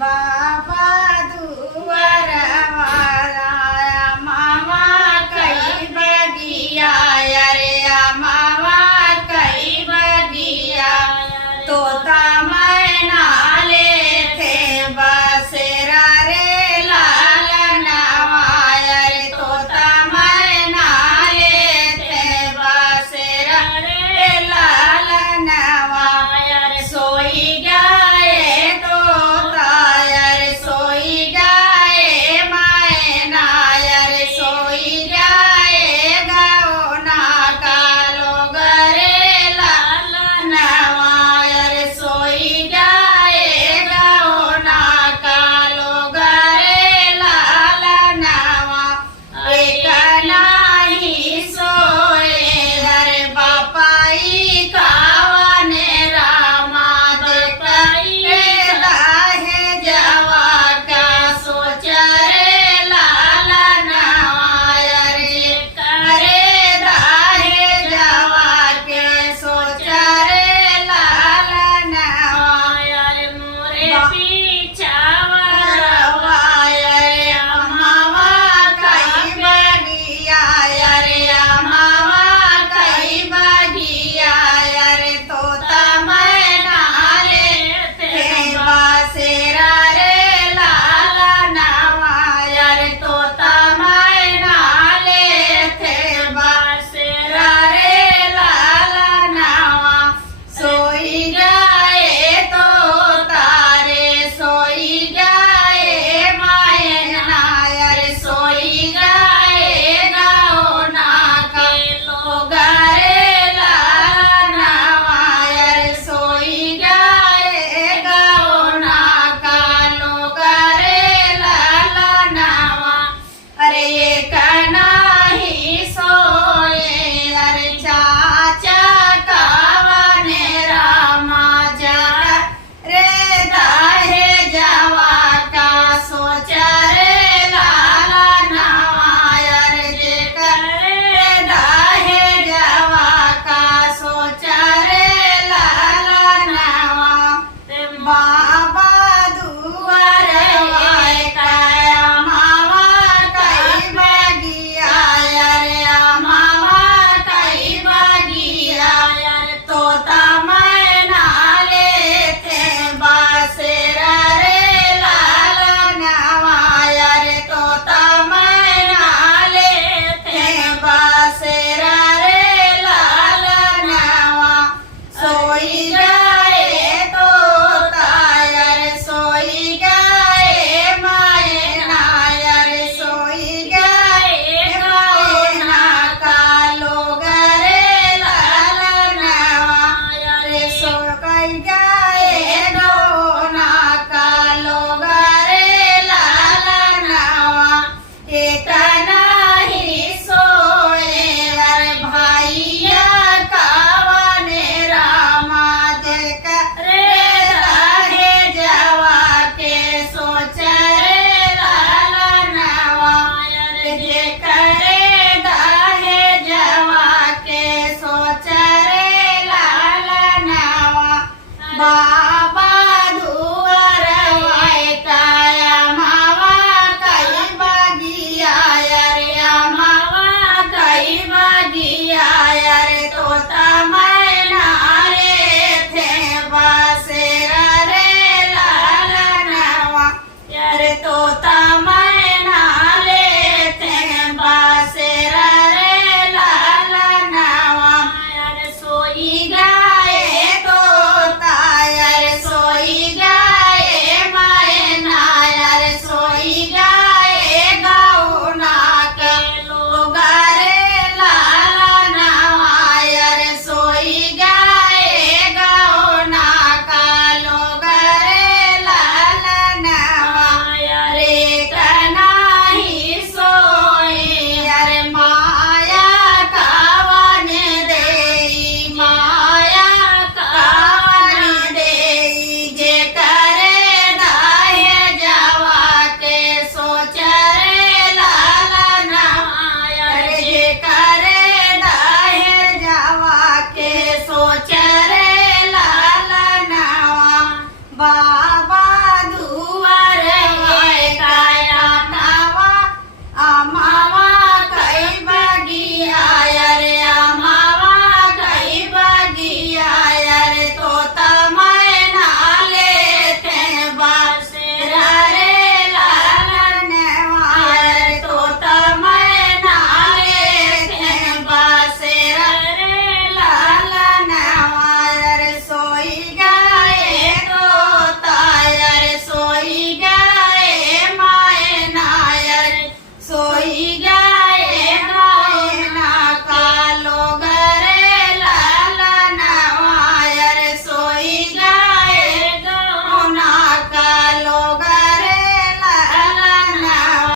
बाबा दुआर वाला मामा कई बगिया रे मामा कई बगिया तोता मैना ले थे बसेरा रे लालनवा रे तोता मैना ले थे बसेरा रे लालनवा सोई गए तोता रे सोई गए मैना रे सोई गए गौना का लोग रे लालनवा रे सोई गए गौना का लोग रे लालनवा एक नाही सोए रे बापाई कावने रामा देखाई दाहे जवा का सोच रे लालनवा रे दाहे जवा के सोच रे लालनवा मोरे पीछावा रे मामा कई बगिया रे मामा कई बगिया रे तोता मैना ले थे बसेरा रे लालनवा रे तोता मैना ले थे बसेरा रे लालनवा सोई गए तोता रे सोई गए मैना रे सोई गए गौना के लोग रे लालनवा रे सोई गए गौना का लोग रे लालनवा अरे एक नाही सोए अरे चाचा कावने रामा जग रे दाहे जवा का सोच रे लालनवा रे रे दाहे जवा का सोच रे लालनवा बाबा दुआर वाए काया मामा कई बगिया रे मामा कई बगिया तोता मैना ले थे बसेरा रे लालनवा रे तोता मैना ले थे बसेरा रे लालनवा सोई गए तोता रे सोई गए मैना रे सोई गए गौना का लोग रे लालनवा रे सो गए गौना का लोग रे लालनवा एक नाही सोए रे भाइया कावने रामा देख रे दाहे जवा के सोच रे लालनवा रे देख रे दाहे जवा के सोच रे लालनवा बाबा दुआर वाए काया मामा कई बगिया रे मामा कई बगिया रे तोता मैना ले थे बसेरा रे लालनवा रे तोता